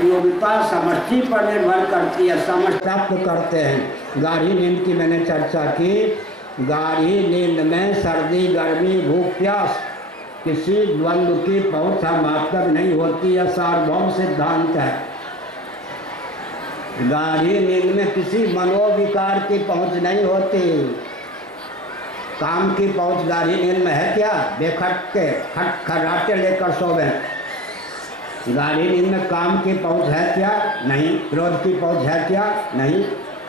उपयोगिता समष्टि पर निर्भर करती है, समष्टि प्राप्त करते हैं। गाढ़ी नींद की मैंने चर्चा की। गाढ़ी नींद में सर्दी, गर्मी, भूख, प्यास किसी द्वंद्व की पहुंच मात्रक नहीं होती, यह सार्वभौम सिद्धांत है। गाढ़ी नींद में किसी मनोविकार की पहुंच नहीं होती। काम की पहुंच गाढ़ी नींद में है क्या? बेखटके खटखटाटे लेकर सोवे। गाढ़ी नींद में काम की पहुंच है क्या? नहीं। क्रोध की पहुंच है क्या? नहीं।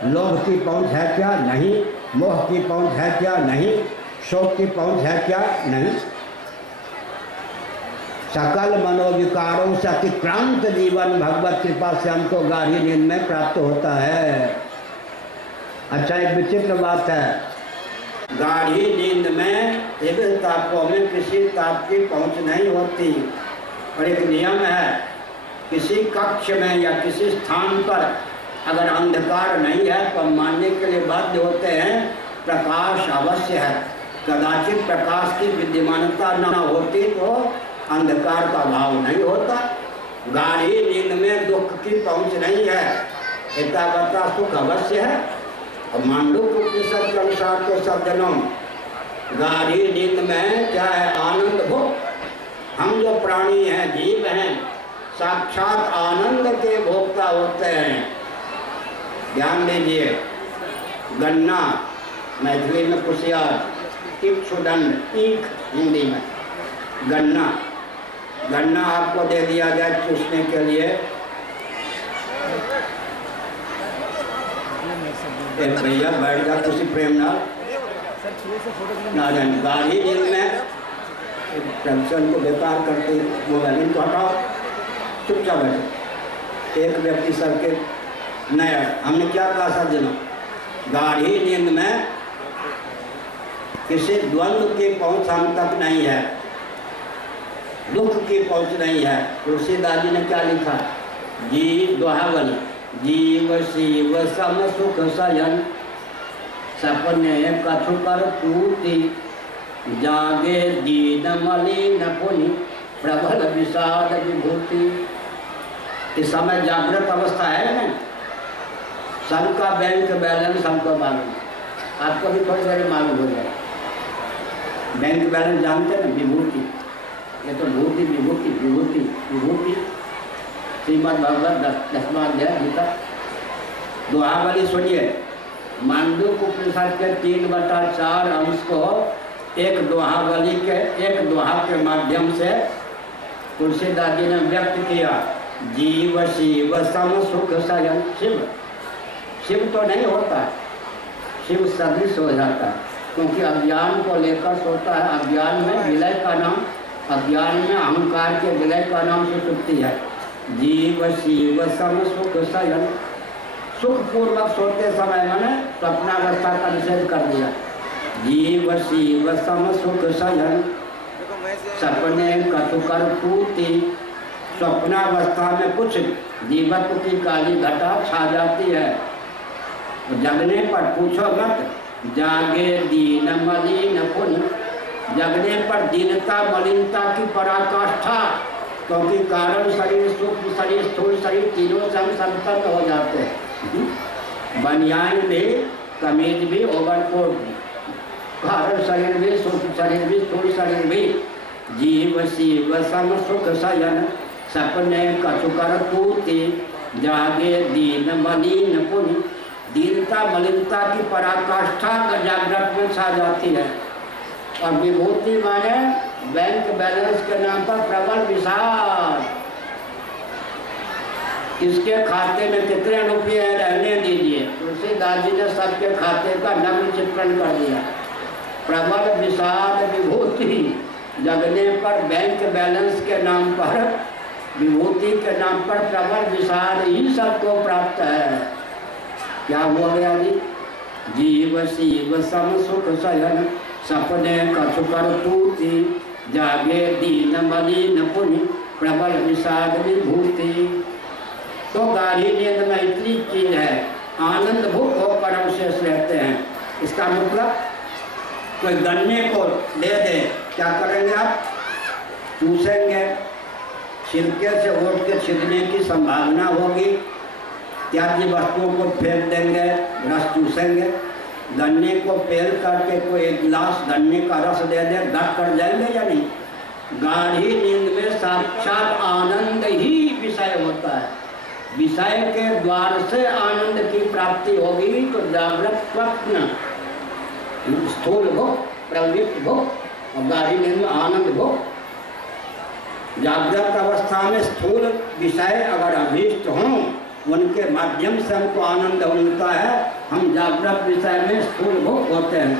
लोभ की पहुंच है क्या? नहीं। मोह की पहुंच है क्या? नहीं। शोक की पहुंच है क्या? नहीं। सकल मनोविकारों से अतिक्रांत जीवन भगवत कृपा से हमको गाढ़ी नींद में प्राप्त होता है। अच्छा, एक विचित्र बात है, गाढ़ी नींद में विभिन्न तापों में किसी ताप की पहुंच नहीं होती। और एक नियम है, किसी कक्ष में या किसी स्थान पर अगर अंधकार नहीं है तो मानने के लिए बाध्य होते हैं प्रकाश अवश्य है। कदाचित प्रकाश की विद्यमानता न होती तो अंधकार का भाव नहीं होता। गाढ़ी नींद में दुख की पहुंच नहीं है, एकाग्रता सुख अवश्य है। और मांडुक्य उपनिषद के अनुसार तो सज्जनों, गाढ़ी नींद में क्या है? आनंद भोग। हम जो प्राणी हैं, जीव हैं, साक्षात आनंद के भोक्ता होते हैं। ध्यान दीजिए, गन्ना मैथिली में कुशियार, इक्षुदंड, ईख हिंदी में गन्ना। गन्ना आपको दे दिया जाए चूसने के लिए, एक भैया बैठ जा किसी प्रेम ना गाड़ी नींद में टेंशन को बेकार करते मोबाइल को हटाओ, चुपचाप बैठो। एक व्यक्ति सर के नया, हमने क्या कहा सज्जनों? गाढ़ी नींद में किसी द्वंद्व की पहुंच हम तक नहीं है, दुख की पहुंच नहीं है। तुलसीदास जी ने क्या लिखा? जी दोहावली, जीव शिव सम सुख सयन, सपने कछु कर पूर्ति, जागे दीन मलिन पुनि, प्रबल विषाद विभूति। इस समय जागृत अवस्था है ना, सबका बैंक बैलेंस हमको मालूम, आपको भी थोड़ी देर मालूम हो जाए। बैंक बैलेंस जानते हैं ना? विभूति, ये तो भूति विभूति विभूति विभूति। श्रीमद् भागवत 10वां अध्याय गीता दोहावली सुनिए। मांडुक्य उपनिषद के 3/4 अंश को एक दोहावली के, एक दोहा के माध्यम से तुलसीदास जी ने व्यक्त किया। जीव शिव सम सुख सयन। शिव शिव तो नहीं होता, शिव सदृश हो जाता है, क्योंकि अज्ञान को लेकर सोता है। अज्ञान में विलय का नाम, अज्ञान में अहंकार के विलय का नाम सुसुप्ति है। जीव शिव सम सुख सयन, सुख पूर्वक सोते समय मैंने स्वप्नावस्था का निषेध कर दिया। जीव शिव सम सुख सयन, सपने कछु कर पूर्ति। स्वप्नावस्था में कुछ जीवत्व की काली घटा छा जाती है, जगने पर पूछो मत। जागे दीन मलिन पुनि, जगने पर दीनता मलिनता की पराकाष्ठा, क्योंकि कारण शरीर, सूक्ष्म शरीर, स्थूल शरीर तीनों से हम संपन्न हो जाते हैं। बनियान भी, कमीज भी, ओवरकोट भी, कारण शरीर भी, सूक्ष्म शरीर भी, स्थूल शरीर भी। जीव शिव सम सुख सयन, सपने कछु कर पूर्ति, जागे दीन मलिन पुनि। दीनता मलिनता की पराकाष्ठा जागृत में छा जाती है। और विभूति माने बैंक बैलेंस के नाम पर प्रबल विषाद। इसके खाते में कितने रुपये हैं रहने दीजिए, तुलसीदास जी ने सबके खाते का नग्न चित्रण कर दिया। प्रबल विषाद विभूति, जगने पर बैंक बैलेंस के नाम पर, विभूति के नाम पर प्रबल विषाद ही सबको प्राप्त है। क्या हुआ गया जी? जीव शिव सम सुख सयन, सपने कछु कर पूर्ति, जागे दीन मलिन पुनि, प्रबल विषाद विभूति। तो गाढ़ी नींद में इतनी चीज है, आनंद भूख होकर हम शेष रहते हैं। इसका मतलब कोई गन्ने को दे दे, क्या करेंगे आप? चूसेंगे, छिलके से ओट के छिदने की संभावना होगी, त्याज्य वस्तुओं को फेंक देंगे, रस चूसेंगे। गन्ने को पेल करके कोई एक गिलास गन्ने का रस दे दे, दट कर जाएंगे या नहीं? गाढ़ी नींद में साक्षात आनंद ही विषय होता है। विषय के द्वार से आनंद की प्राप्ति होगी तो जागृत स्वप्न स्थूल भोग, प्रवृत्त भोग और गाढ़ी नींद में आनंद भोग। जागृत अवस्था में स्थूल विषय अगर अभीष्ट हों, उनके माध्यम से हमको आनंद मिलता है, हम जागृत विषय में स्थूल भोग होते हैं।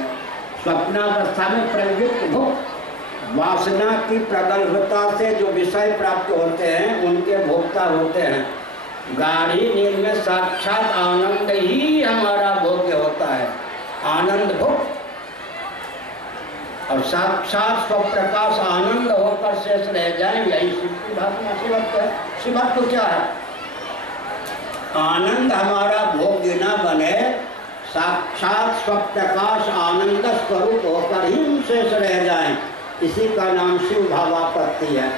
स्वप्नावस्था में प्रवृत्त भोग, वासना की प्रगल्भता से जो विषय प्राप्त होते हैं उनके भोक्ता होते हैं। गाढ़ी नींद में साक्षात आनंद ही हमारा भोग्य होता है, आनंद भोग। और साक्षात स्वप्रकाश आनंद होकर शेष रह जाए, यही शिवत्व है। शिवत्व क्या है? आनंद हमारा भोग्य न बने, साक्षात स्वप्रकाश आनंद स्वरूप होकर ही हम शेष रह जाएं, इसी का नाम शिव भावापत्ति है।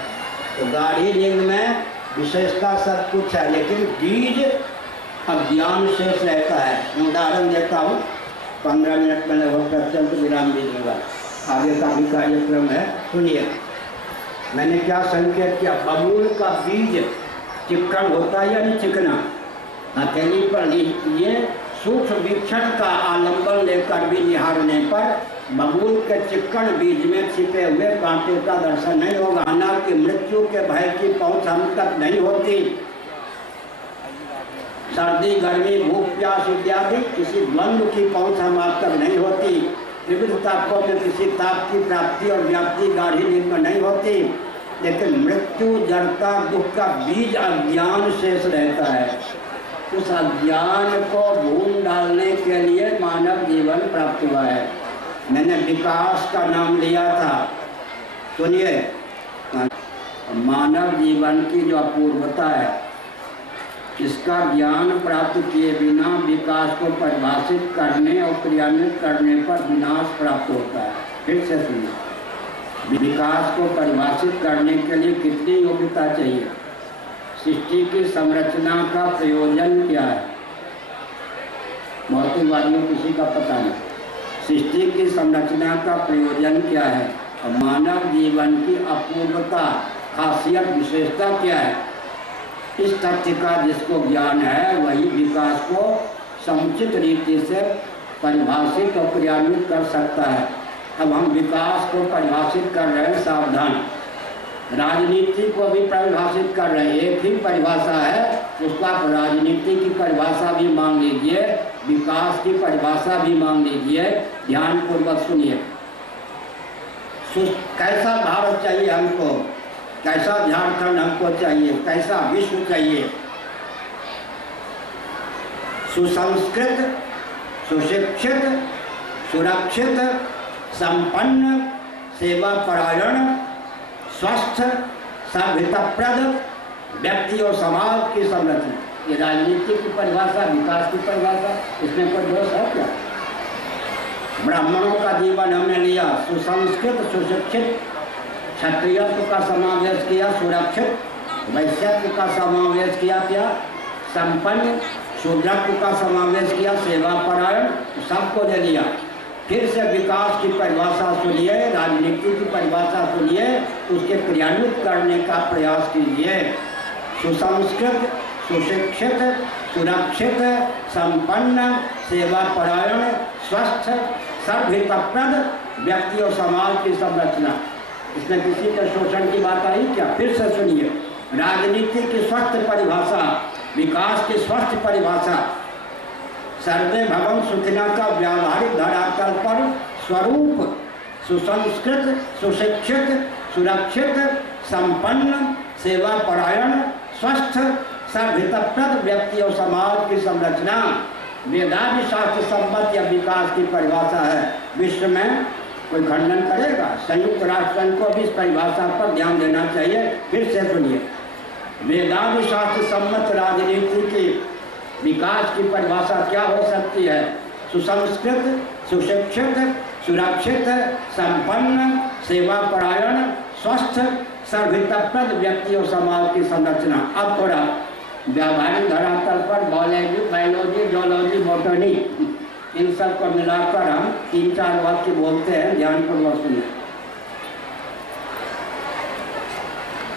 तो गाढ़ी नींद में विशेषता सब कुछ है, लेकिन बीज अज्ञान शेष रहता है। मैं उदाहरण देता हूँ, 15 मिनट में लगभग अत्यंत विराम दीजिएगा, आगे का भी कार्यक्रम है, सुनिए। मैंने क्या संकेत किया? बबूल का बीज चिकन होता है या नहीं चिकना? हथेली पर ये सूक्ष्म वीक्षण का आलंबन लेकर भी निहारने पर बबूल के चिक्कन बीज में छिपे हुए कांटे का दर्शन नहीं होगा। अनार की मृत्यु के भय की पहुंच हम तक नहीं होती। सर्दी गर्मी भूख प्यास इत्यादि किसी द्वंद्व की पहुंच हम आप तक नहीं होती। विविध तापों में किसी ताप की प्राप्ति और व्याप्ति गाढ़ी नींद में नहीं होती। लेकिन मृत्यु जड़ता दुख का बीज अज्ञान शेष रहता है। उस अज्ञान को भून डालने के लिए मानव जीवन प्राप्त हुआ है। मैंने विकास का नाम लिया था, सुनिए। मानव जीवन की जो अपूर्वता है, इसका ज्ञान प्राप्त किए बिना विकास को परिभाषित करने और क्रियान्वित करने पर विनाश प्राप्त होता है। फिर से सुनिए, विकास को परिभाषित करने के लिए कितनी योग्यता चाहिए? सृष्टि की संरचना का प्रयोजन क्या है? भौतिकवादियों किसी का पता नहीं। सृष्टि की संरचना का प्रयोजन क्या है और मानव जीवन की अपूर्वता, खासियत, विशेषता क्या है? इस तथ्य का जिसको ज्ञान है वही विकास को समुचित रीति से परिभाषित और क्रियान्वित कर सकता है। अब हम विकास को परिभाषित कर रहे हैं, सावधान। राजनीति को भी परिभाषित कर रहे हैं, एक ही परिभाषा है, उसका राजनीति की परिभाषा भी मांग लीजिए, विकास की परिभाषा भी मांग लीजिए। ध्यानपूर्वक सुनिए। कैसा भारत चाहिए हमको? कैसा झारखंड हमको चाहिए? कैसा विश्व चाहिए? सुसंस्कृत, सुशिक्षित, सुरक्षित, संपन्न, सेवा परायण, स्वस्थ, सभ्यताप्रद व्यक्ति और समाज की संरचना। ये राजनीति की परिभाषा, विकास की परिभाषा, इसमें कोई दोष है क्या? ब्राह्मणों का जीवन हमने लिया, सुसंस्कृत, सुशिक्षित, क्षत्रियत्व का समावेश किया, सुरक्षित, वैश्यत्व का समावेश किया, क्या संपन्न, शूद्रत्व का समावेश किया, सेवा परायण, सबको ले लिया। फिर से विकास की परिभाषा सुनिए, राजनीति की परिभाषा सुनिए, उसके क्रियान्वित करने का प्रयास कीजिए। सुसंस्कृत, सुशिक्षित, सुरक्षित, संपन्न, सेवा परायण, स्वस्थ, सभ्यताप्रद व्यक्ति और समाज की संरचना। इसमें किसी के शोषण की बात आई क्या? फिर से सुनिए। राजनीति की स्वस्थ परिभाषा, विकास की स्वस्थ परिभाषा, सर्वे भवन सुखिना का व्यावहारिक धरातल पर स्वरूप सुसंस्कृत, सुशिक्षित, सुरक्षित, संपन्न, सेवा परायण, स्वस्थ, सभ्यताप्रद व्यक्ति और समाज की संरचना वेदांत शास्त्र सम्मत या विकास की परिभाषा है। विश्व में कोई खंडन करेगा? संयुक्त राष्ट्र संघ को भी इस परिभाषा पर ध्यान देना चाहिए। फिर से सुनिए, वेदांत शास्त्र सम्मत राजनीति की विकास की परिभाषा क्या हो सकती है? सुसंस्कृत, सुशिक्षित, सुरक्षित, संपन्न, सेवा परायण, स्वस्थ, सर्वहितप्रद व्यक्ति और समाज की संरचना। अब थोड़ा व्यावहारिक धरातल पर बायोलॉजी, बायोलॉजी, जियोलॉजी, बॉटनी, इन सब को मिलाकर हम 3-4 वाक्य बोलते हैं, ध्यानपूर्वक सुनिए।